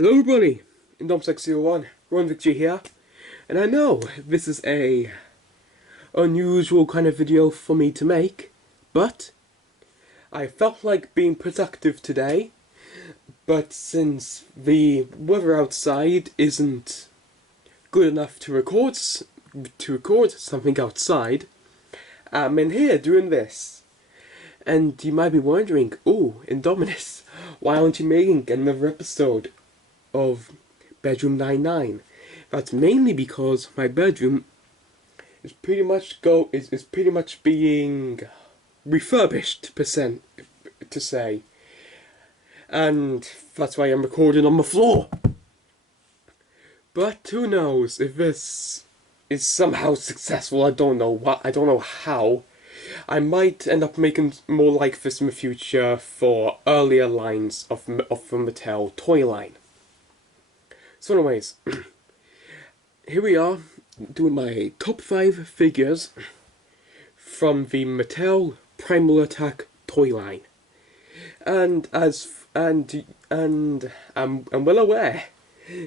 Hello everybody, Indomsec01, Ron Victory here, and I know this is a unusual kind of video for me to make, but I felt like being productive today, but since the weather outside isn't good enough to record something outside, I'm in here doing this. And you might be wondering, ooh, Indominus, why aren't you making another episode of Bedroom 99? That's mainly because my bedroom is pretty much being refurbished, to say, and that's why I'm recording on the floor. But who knows if this is somehow successful? I don't know how. I might end up making more like this in the future for earlier lines of the Mattel toy line. So anyways, here we are, doing my top 5 figures from the Mattel Primal Attack toy line. And I'm well aware,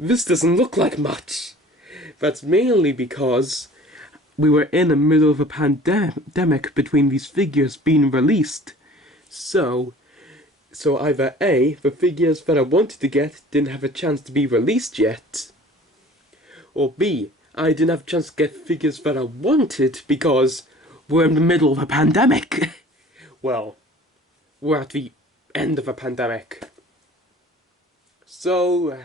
this doesn't look like much. That's mainly because we were in the middle of a pandemic between these figures being released. So either A, the figures that I wanted to get didn't have a chance to be released yet, or B, I didn't have a chance to get figures that I wanted because we're in the middle of a pandemic. Well, we're at the end of a pandemic. So,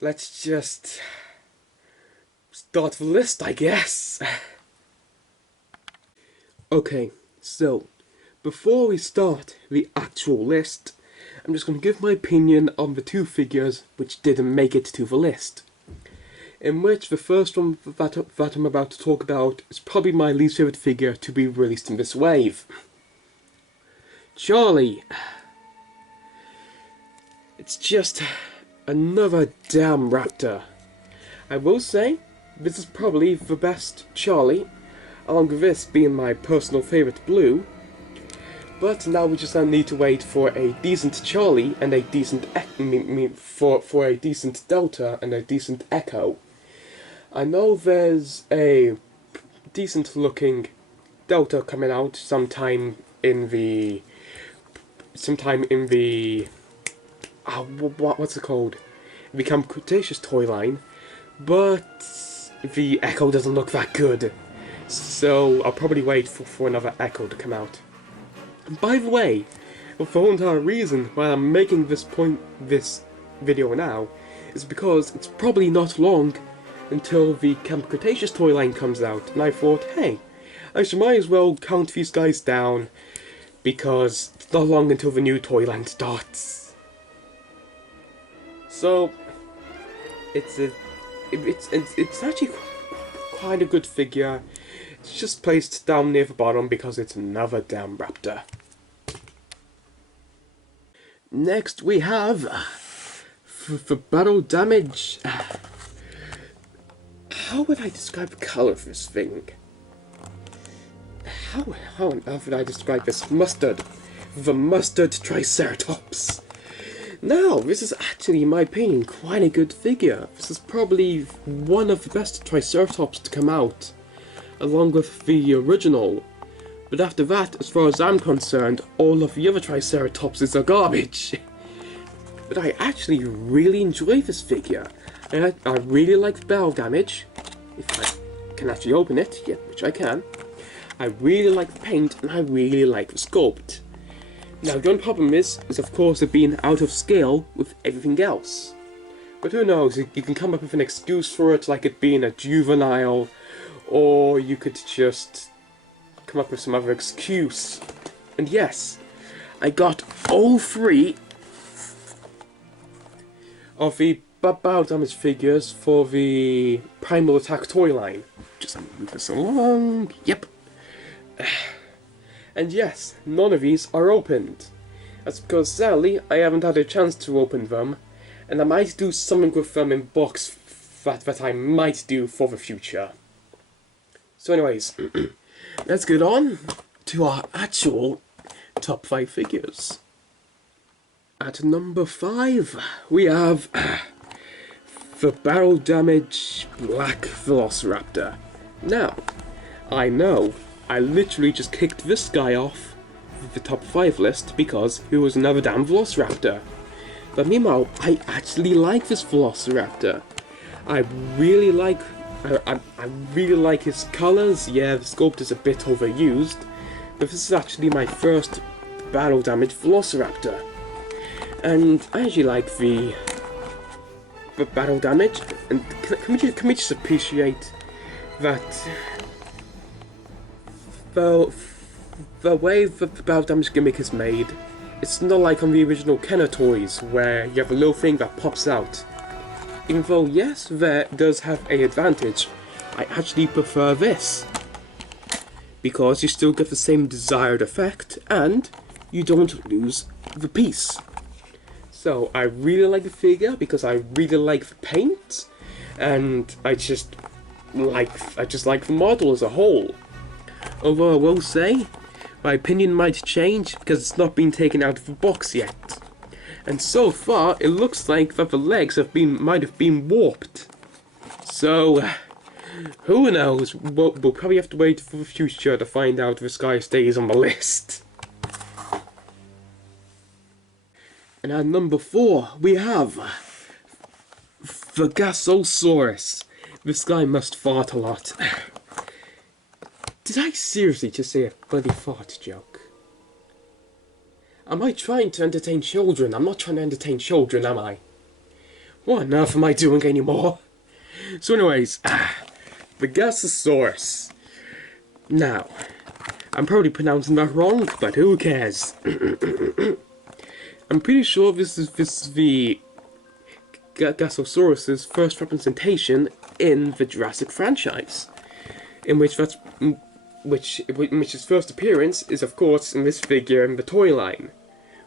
let's just start the list, I guess. Okay, so before we start the actual list, I'm just going to give my opinion on the 2 figures which didn't make it to the list. In which the first one that I'm about to talk about is probably my least favourite figure to be released in this wave. Charlie. It's just another damn raptor. I will say, this is probably the best Charlie, along with this being my personal favourite blue. But now we just need to wait for a decent Charlie and a decent for a decent Delta and a decent Echo. I know there's a decent looking Delta coming out sometime in the what's it called? The Camp Cretaceous toy line, but the Echo doesn't look that good. So I'll probably wait for another Echo to come out. By the way, the whole entire reason why I'm making this video now is because it's probably not long until the Camp Cretaceous toy line comes out, and I thought, hey, I might as well count these guys down because it's not long until the new toy line starts. So it's actually quite a good figure. It's just placed down near the bottom because it's another damn raptor. Next we have, for battle damage, how would I describe the colour of this thing? How on earth would I describe this? Mustard. The Mustard Triceratops. Now, this is actually, in my opinion, quite a good figure. This is probably one of the best Triceratops to come out, along with the original. But after that, as far as I'm concerned, all of the other Triceratopses are garbage. But I actually really enjoy this figure. I really like the battle damage, if I can actually open it, yeah, which I can. I really like the paint, and I really like the sculpt. Now the only problem is of course it being out of scale with everything else. But who knows, you can come up with an excuse for it, like it being a juvenile, or you could just come up with some other excuse. And yes, I got all 3 of the battle damage figures for the Primal Attack toy line. Just move this along. Yep. And yes, none of these are opened. That's because sadly I haven't had a chance to open them, and I might do something with them in box that I might do for the future. So anyways, let's get on to our actual top 5 figures. At number 5, we have the barrel damage black velociraptor. Now, I know I literally just kicked this guy off the top 5 list because he was another damn velociraptor. But meanwhile, I actually like this velociraptor. I really like his colours. Yeah, the sculpt is a bit overused, but this is actually my first battle damage velociraptor. And I actually like the battle damage, and can we just appreciate that the way the battle damage gimmick is made, it's not like on the original Kenner toys where you have a little thing that pops out. Even though yes, that does have an advantage, I actually prefer this because you still get the same desired effect and you don't lose the piece. So I really like the figure because I really like the paint, and I just like the model as a whole. Although I will say, my opinion might change because it's not been taken out of the box yet. And so far, it looks like that the legs might have been warped. So, who knows? We'll probably have to wait for the future to find out if this guy stays on the list. And at number 4, we have the Gasosaurus. This guy must fart a lot. Did I seriously just say a bloody fart joke? Am I trying to entertain children? I'm not trying to entertain children, am I? What on earth am I doing anymore? So anyways, the Gasosaurus. Now, I'm probably pronouncing that wrong, but who cares? I'm pretty sure this is the Gasosaurus' first representation in the Jurassic franchise, in which his first appearance is, of course, in this figure in the toy line,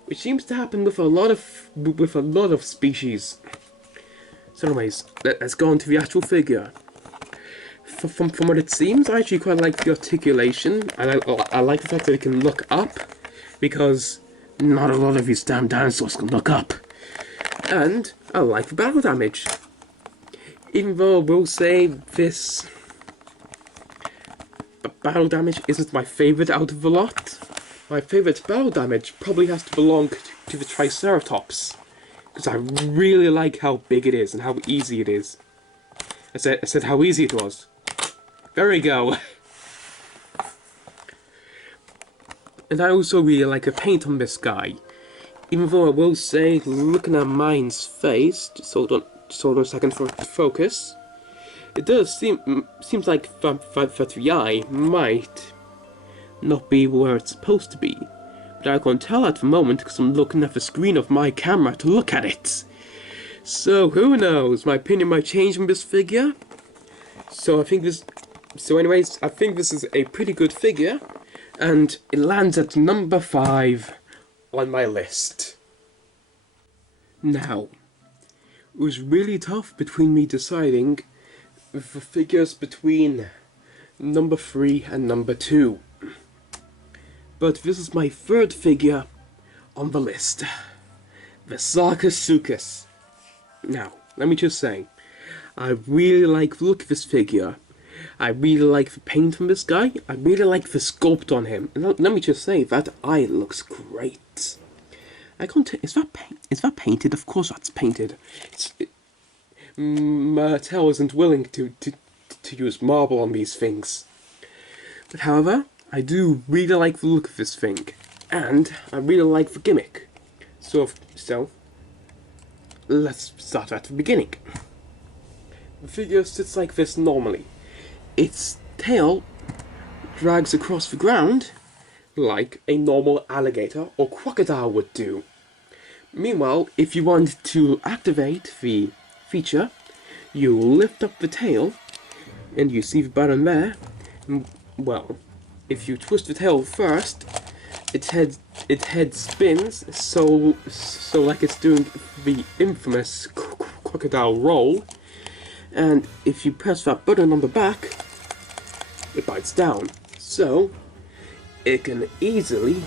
which seems to happen with a lot of species. So, anyways, let's go on to the actual figure. From what it seems, I actually quite like the articulation, and I like the fact that it can look up, because not a lot of these damn dinosaurs can look up. And I like the battle damage. Even though I will say this battle damage isn't my favourite out of the lot, my favourite battle damage probably has to belong to the Triceratops, because I really like how big it is and how easy it is. I said how easy it was. There we go. And I also really like the paint on this guy. Even though I will say, looking at mine's face, just hold on a second for it to focus, it does seems like the eye might not be where it's supposed to be. But I can't tell at the moment because I'm looking at the screen of my camera to look at it. So who knows? My opinion might change on this figure. So anyways, I think this is a pretty good figure, and it lands at number 5 on my list. Now, it was really tough between me deciding the figures between number 3 and number 2. But this is my third figure on the list, the Sarcosuchus. Now, let me just say, I really like the look of this figure. I really like the paint on this guy. I really like the sculpt on him. And let me just say, that eye looks great. I can't tell, is that painted? Of course that's painted. Mattel isn't willing to use marble on these things. But however, I do really like the look of this thing. And I really like the gimmick. So let's start at the beginning. The figure sits like this normally. Its tail drags across the ground like a normal alligator or crocodile would do. Meanwhile, if you want to activate the feature, you lift up the tail, and you see the button there. Well, if you twist the tail first, its head spins, so like it's doing the infamous crocodile roll. And if you press that button on the back, it bites down. So it can easily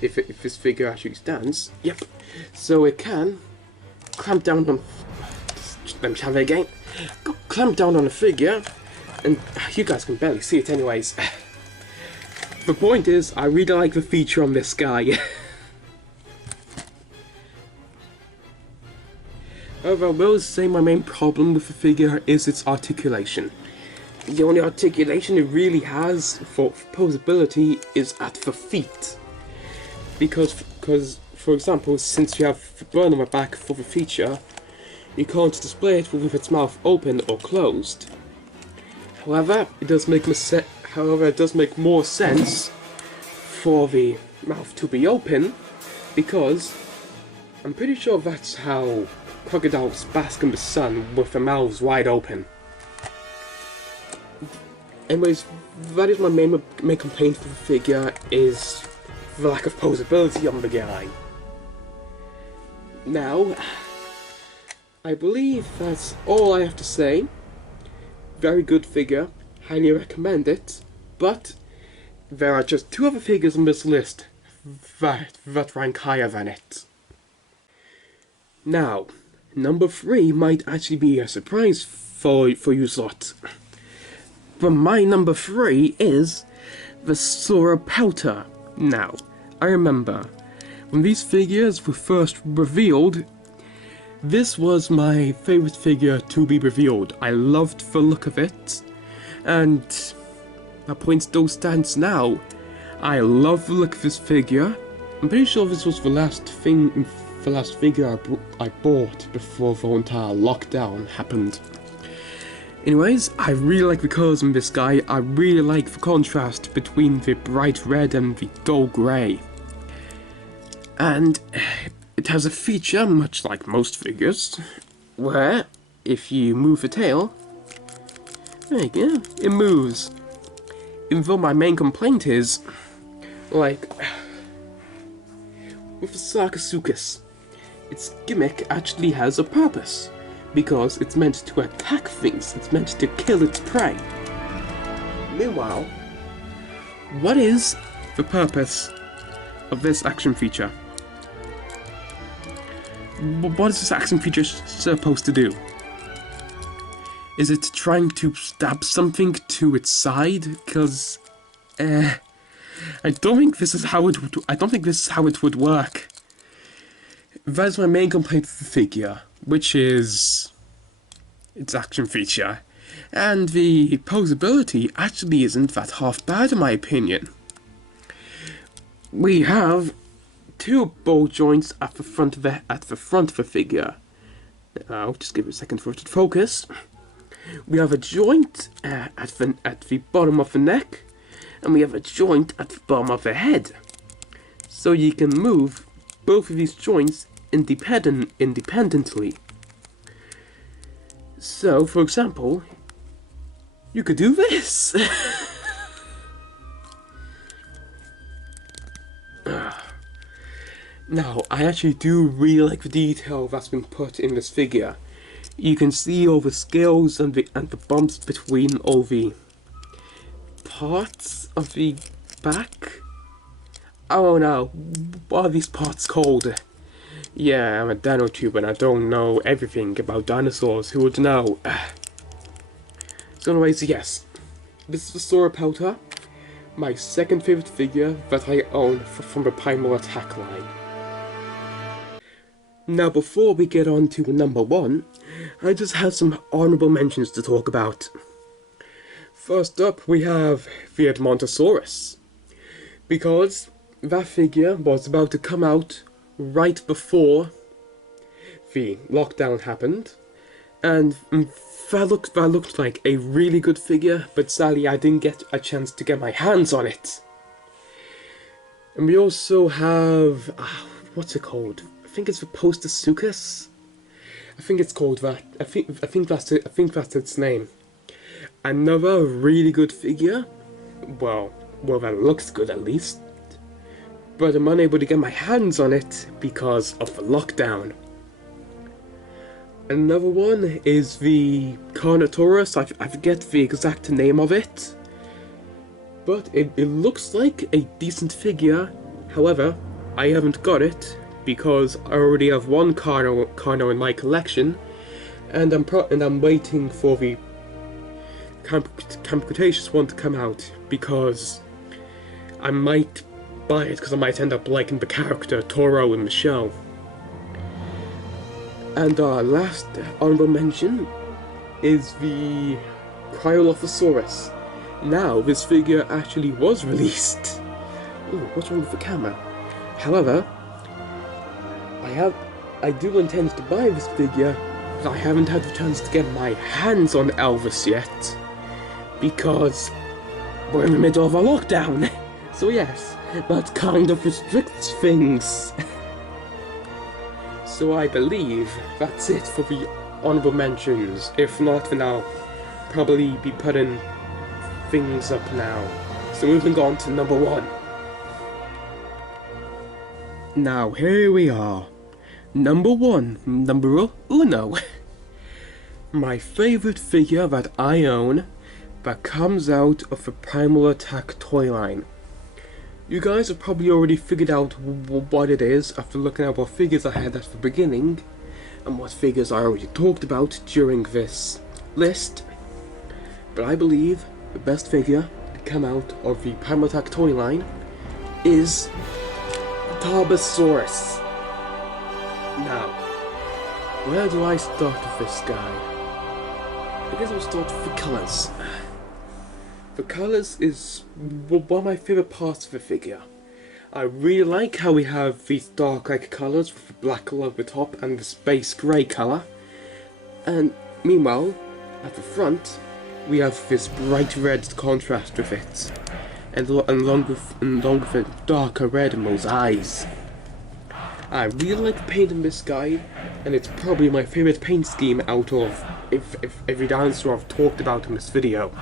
if this figure actually stands. Yep. So it can clamp down on. Let me try that again. Clamp down on a figure, and you guys can barely see it, anyways. The point is, I really like the feature on this guy. However, I will say my main problem with the figure is its articulation. The only articulation it really has for posability is at the feet. Because, for example, since you have the burn on the back for the feature, you can't display it with its mouth open or closed. However, it does make more sense for the mouth to be open, because I'm pretty sure that's how crocodiles bask in the sun with their mouths wide open. Anyways, that is my main complaint with the figure, is the lack of posability on the guy. Now, I believe that's all I have to say. Very good figure, highly recommend it, but there are just 2 other figures on this list that rank higher than it. Now, number 3 might actually be a surprise for you lot. But my number 3 is the sauropelta. Now, I remember when these figures were first revealed, this was my favourite figure to be revealed. I loved the look of it, and that point still stands now. I love the look of this figure. I'm pretty sure this was the last figure I bought before the entire lockdown happened. Anyways, I really like the colours in this guy. I really like the contrast between the bright red and the dull grey. And it has a feature, much like most figures, where if you move the tail, there you go, it moves. Even though my main complaint is, like, with the Sarcosuchus, its gimmick actually has a purpose, because it's meant to attack things, it's meant to kill its prey. Meanwhile, what is the purpose of this action feature? What is this action feature supposed to do? Is it trying to stab something to its side? Because, I don't think this is how it would work. That is my main complaint with the figure, which is its action feature. And the posability actually isn't that half bad in my opinion. We have 2 ball joints at the front of the figure. I'll just give it a second for it to focus. We have a joint at the bottom of the neck, and we have a joint at the bottom of the head. So you can move both of these joints independently. So, for example, you could do this. Now, I actually do really like the detail that's been put in this figure. You can see all the scales and the bumps between all the parts of the back. Oh no, what are these parts called? Yeah, I'm a dinotube and I don't know everything about dinosaurs. Who would know? So anyways, yes, this is the sauropelta, my second favourite figure that I own from the primal attack line. Now before we get on to number 1, I just have some honourable mentions to talk about. First up, we have the Edmontosaurus, because that figure was about to come out right before the lockdown happened, and that looked like a really good figure, but sadly I didn't get a chance to get my hands on it. And we also have, what's it called? I think it's the Postosuchus. I think it's called that. I think that's its name. Another really good figure. Well, that looks good at least. But I'm unable to get my hands on it because of the lockdown. Another one is the Carnotaurus. I forget the exact name of it. But it looks like a decent figure However, I haven't got it because I already have one Carno in my collection, and I'm waiting for the Camp Cretaceous one to come out because I might buy it because I might end up liking the character Toro in the show. And our last honorable mention is the Cryolophosaurus. Now, this figure actually was released. Oh, what's wrong with the camera? However, I do intend to buy this figure, but I haven't had the chance to get my hands on Elvis yet, because we're in the middle of a lockdown. So yes, that kind of restricts things. So I believe that's it for the honorable mentions. If not, then I'll probably be putting things up now. So moving on to number 1. Now here we are. Number 1, numero uno. My favorite figure that I own that comes out of the Primal Attack toy line. You guys have probably already figured out what it is after looking at what figures I had at the beginning and what figures I already talked about during this list. But I believe the best figure to come out of the Primal Attack toy line is Tarbosaurus. Now, where do I start with this guy? I guess I'll start with the colours. The colours is one of my favourite parts of the figure. I really like how we have these dark like colours with the black colour at the top and the space grey colour. And meanwhile, at the front, we have this bright red contrast with it. And along with the darker red in those eyes. I really like painting this guy, and it's probably my favourite paint scheme out of every dinosaur I've talked about in this video.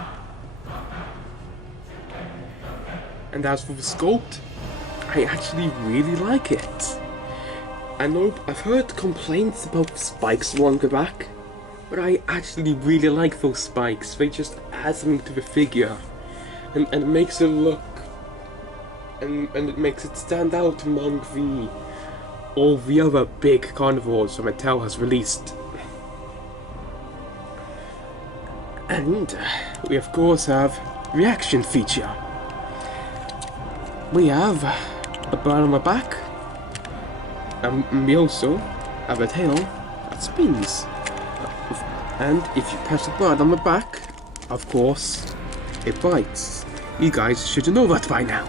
And as for the sculpt, I actually really like it. I know I've heard complaints about the spikes along the back, but I actually really like those spikes. They just add something to the figure, and it makes it look, and it makes it stand out among all the other big carnivores that Mattel has released. And we of course have the action feature. We have a bird on the back, and we also have a tail that spins. And if you press the bird on the back, of course, it bites. You guys should know that by now.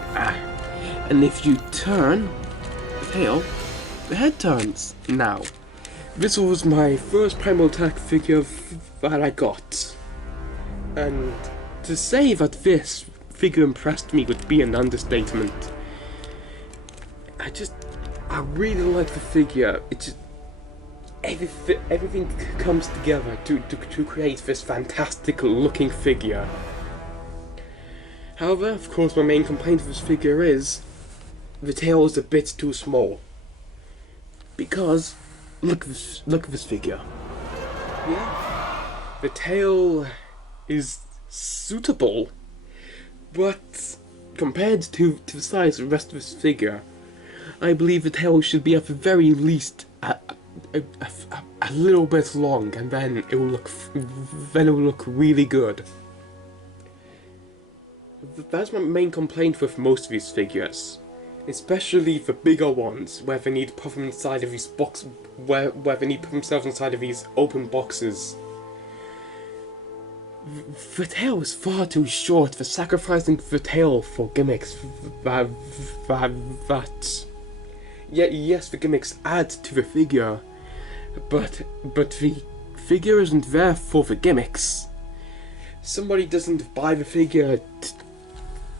And if you turn the tail, the head turns. Now, this was my first Primal Attack figure that I got. And to say that this figure impressed me would be an understatement. I really like the figure. It just everything comes together to create this fantastic looking figure. However, of course, my main complaint with this figure is the tail is a bit too small. Because look at this figure. Yeah, the tail is suitable, but compared to the size of the rest of this figure, I believe the tail should be at the very least a little bit long, and then it will look really good. That's my main complaint with most of these figures, especially the bigger ones, where they need to put them inside of these boxes, where they need to put themselves inside of these open boxes. The tail is far too short for sacrificing the tail for gimmicks. Yes, the gimmicks add to the figure, but the figure isn't there for the gimmicks. Somebody doesn't buy the figure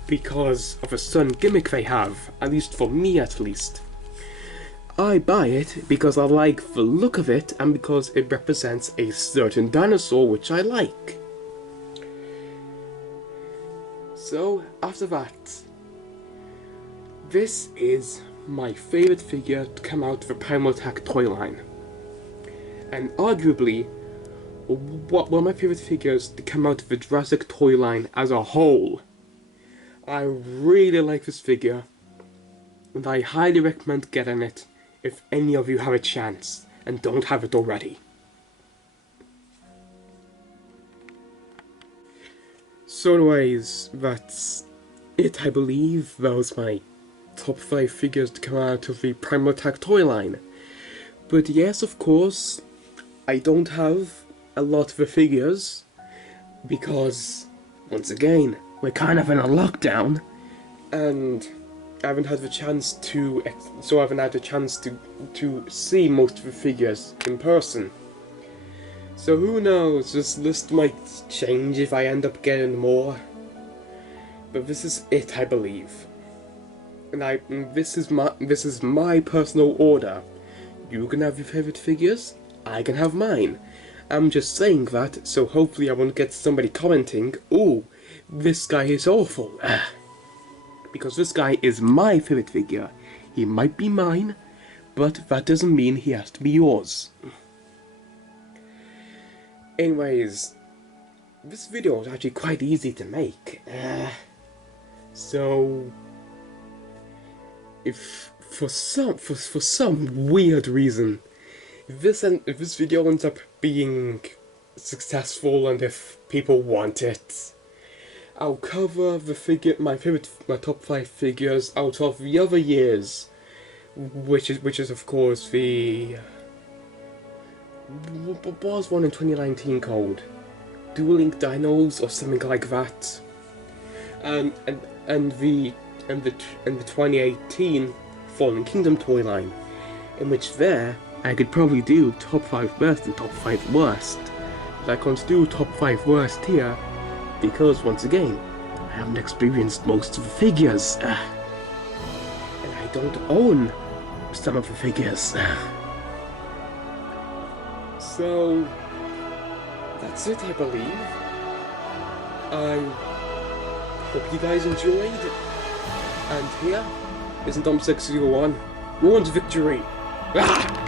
because of a certain gimmick they have, at least for me at least. I buy it because I like the look of it and because it represents a certain dinosaur which I like. So, after that, this is my favourite figure to come out of the Primal Attack toy line. And arguably, one of my favourite figures to come out of the Jurassic toy line as a whole. I really like this figure. and I highly recommend getting it if any of you have a chance and don't have it already. So anyways, that's it, I believe. That was my top 5 figures to come out of the Primal Attack toy line. But yes, of course, I don't have a lot of the figures, because, once again, we're kind of in a lockdown, and I haven't had the chance to see most of the figures in person. So who knows, this list might change if I end up getting more. But this is it, I believe. And this is my personal order. You can have your favourite figures, I can have mine. I'm just saying that, so hopefully I won't get somebody commenting, "Ooh, this guy is awful." Because this guy is my favourite figure. He might be mine, but that doesn't mean he has to be yours. Anyways, this video was actually quite easy to make. So, if for some weird reason, if this video ends up being successful and if people want it, I'll cover my top 5 figures out of the other years, which is of course the what was one in 2019 called Dueling Dinos or something like that, and the 2018 Fallen Kingdom toy line, in which there I could probably do top 5 best and top 5 worst. But I can't do top 5 worst here because, once again, I haven't experienced most of the figures, and I don't own some of the figures. So that's it, I believe. I hope you guys enjoyed, and here is Dom601. We're on to victory! Ah!